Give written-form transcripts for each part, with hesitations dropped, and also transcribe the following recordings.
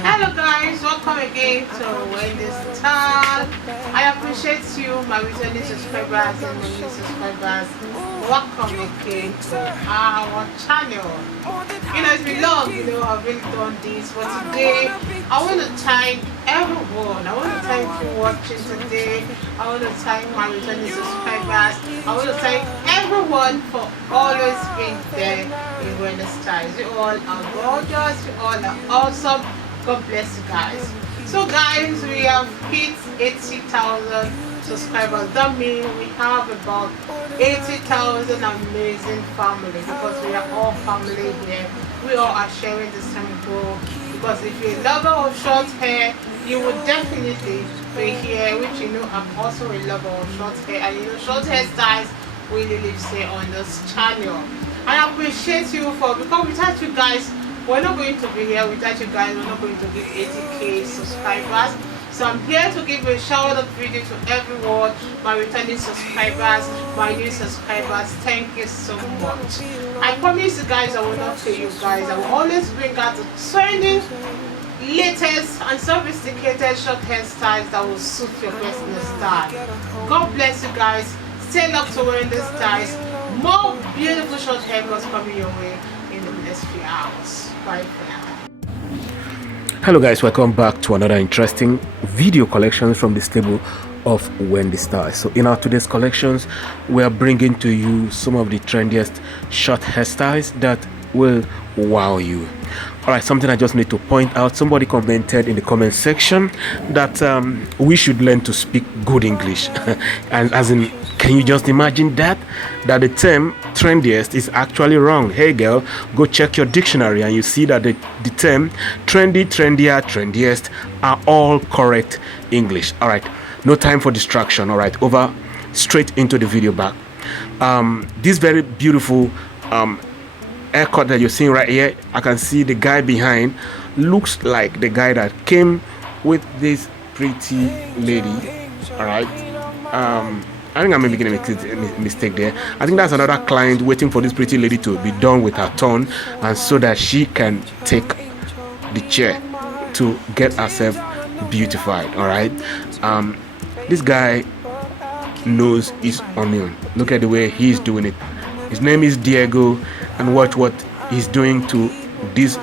Hello guys, welcome again to Wendy's Style. I appreciate you, my returning subscribers and my new subscribers. Welcome again to our channel. It's been long, I've really done this, but today I want to thank everyone. I want to thank you watching today. I want to thank my returning subscribers. I want to thank everyone for always being there in Wendy's Style. You all are gorgeous, you all are awesome. God bless you guys. So guys, we have hit 80,000 subscribers. That means we have about 80,000 amazing family, because we are all family here. We all are sharing the same goal. Because if you're a lover of short hair, you would definitely be here, which I'm also a lover of short hair, and short hairstyles really live here on this channel. I appreciate you because without you guys, we're not going to be here. Without you guys, we're not going to get 80k subscribers. So I'm here to give a shout out video to everyone, my returning subscribers, my new subscribers. Thank you so much. I promise you guys I will not fail you guys. I will always bring out the trending, latest and sophisticated short hairstyles that will suit your personal style. God bless you guys. Stay up to wearing these styles. More beautiful short haircuts coming your way in the next few hours. Bye for now. Hello guys, welcome back to another interesting video collection from the stable of Wendy's Style. So in our today's collections, we are bringing to you some of the trendiest short hairstyles that will wow you. Alright, something I just need to point out. Somebody commented in the comment section that we should learn to speak good English. And as in, can you just imagine that the term trendiest is actually wrong? Hey girl, go check your dictionary and you see that the term trendy, trendier, trendiest are all correct English. Alright, no time for distraction. Alright, over straight into the video back. This very beautiful haircut that you're seeing right here, I can see the guy behind looks like the guy that came with this pretty lady. All right, I think I'm making a mistake there. I think that's another client waiting for this pretty lady to be done with her turn, and so that she can take the chair to get herself beautified. All right, this guy knows his onion. Look at the way he's doing it. His name is Diego, and watch what he's doing to this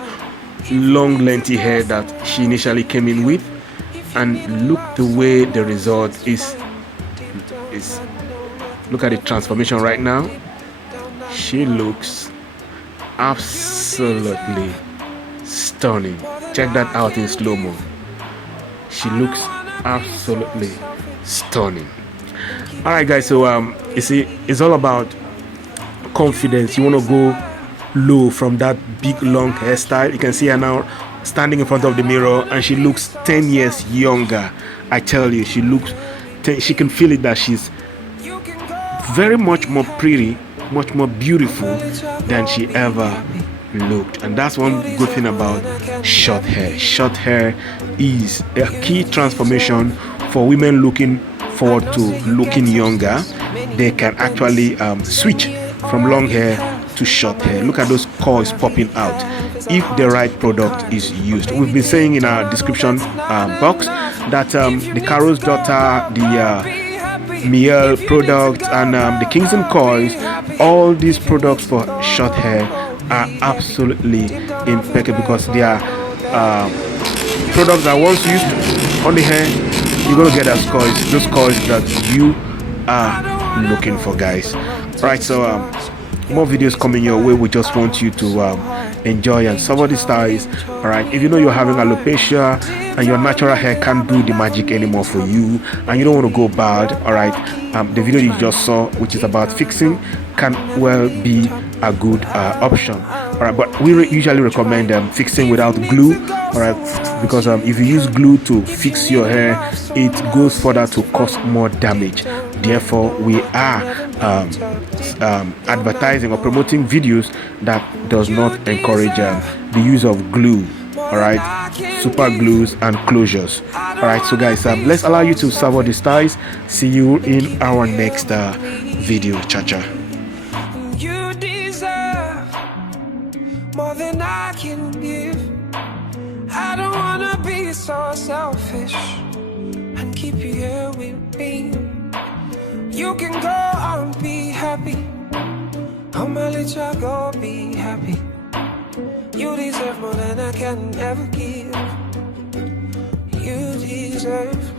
long lengthy hair that she initially came in with, and look the way the result is. Look at the transformation right now. She looks absolutely stunning. Check that out in slow-mo. She looks absolutely stunning. All right guys, so you see, it's all about confidence. You want to go low from that big long hairstyle. You can see her now standing in front of the mirror, and she looks 10 years younger. I tell you, she looks she can feel it that she's very much more pretty, much more beautiful than she ever looked. And that's one good thing about short hair. Short hair is a key transformation for women looking forward to looking younger. They can actually switch from long hair to short hair. Look at those coils popping out if the right product is used. We've been saying in our description box that the Carol's Daughter, the MIELLE product, and the Kingston coils, all these products for short hair are absolutely impeccable, because they are products that once used on the hair, you're gonna get those coils that you are looking for, guys. Right, so more videos coming your way. We just want you to enjoy and suffer the styles. All right, if you know you're having alopecia and your natural hair can't do the magic anymore for you, and you don't want to go bald, all right, the video you just saw, which is about fixing, can well be a good option. All right, but we usually recommend fixing without glue. All right, because if you use glue to fix your hair, it goes further to cause more damage. Therefore, we are advertising or promoting videos that does not encourage the use of glue. All right, super glues and closures. All right, so guys, let's allow you to savor the styles. See you in our next video. Cha-cha. You deserve more than I can give. I don't wanna so selfish and keep you here with me. You can go and be happy. I'ma let you go be happy. You deserve more than I can ever give. You deserve.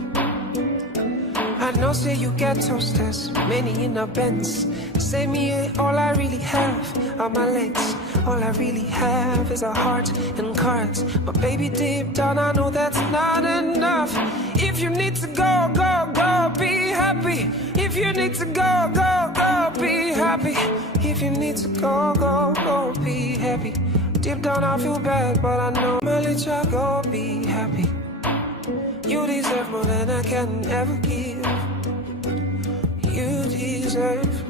I know say you get toasters, many in a Benz. Say me all I really have are my legs. All I really have is a heart and cards. But baby, deep down I know that's not enough. If you need to go, go, go, be happy. If you need to go, go, go, be happy. If you need to go, go, go, be happy. Deep down I feel bad, but I know I'ma let you go, be happy. You deserve more than I can ever give. You deserve.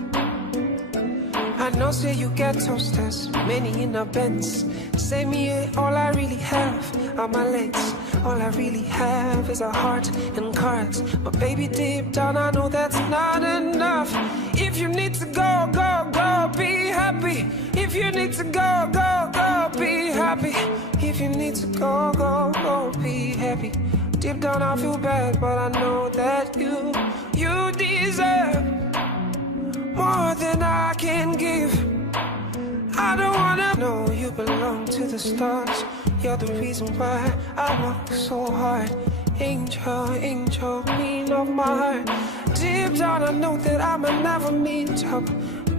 I know say you get toasters, many in a Benz. Say me all I really have are my legs. All I really have is a heart and cards. But baby, deep down I know that's not enough. If you need to go, go, go, be happy. If you need to go, go, go, be happy. If you need to go, go, go, be happy. Deep down I feel bad, but I know that you deserve more than I can give. I don't wanna know you belong to the stars. You're the reason why I work so hard. Angel, angel, queen of my heart. Deep down I know that I'ma never meet up,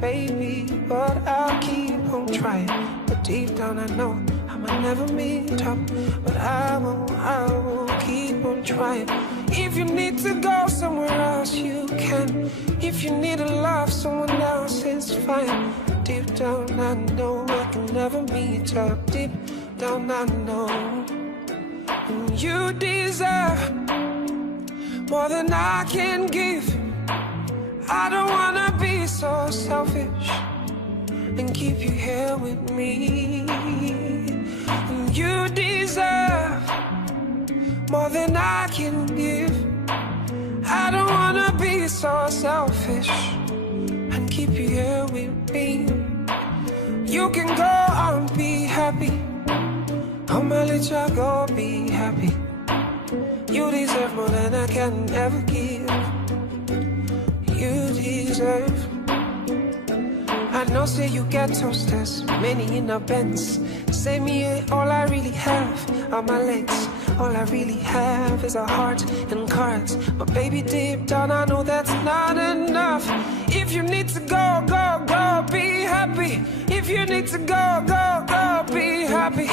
baby, but I'll keep on trying. But deep down I know I'ma never meet up, but I will keep on trying. If you need to go somewhere else, you can. If you need to love someone else, it's fine. Deep down I know I can never meet up. Deep down I know. And you deserve more than I can give. I don't wanna be so selfish and keep you here with me. And you deserve more than I can give. I don't wanna be so selfish and keep you here with me. You can go and be happy. I'ma let you go be happy. You deserve more than I can ever give. You deserve. I know say you get toasters, many in a Benz. Say me all I really have are my legs. All I really have is a heart and cards. But baby, deep down I know that's not enough. If you need to go, go, go, be happy. If you need to go, go, go, be happy.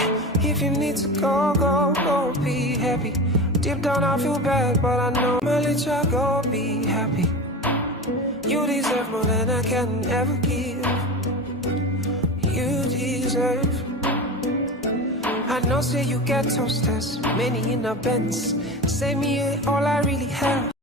If you need to go, go, go, be happy. Deep down I feel bad, but I know I'ma let you go, be happy. You deserve more than I can ever give. You deserve. I know say you get toasters, many in a Benz. Say me all I really have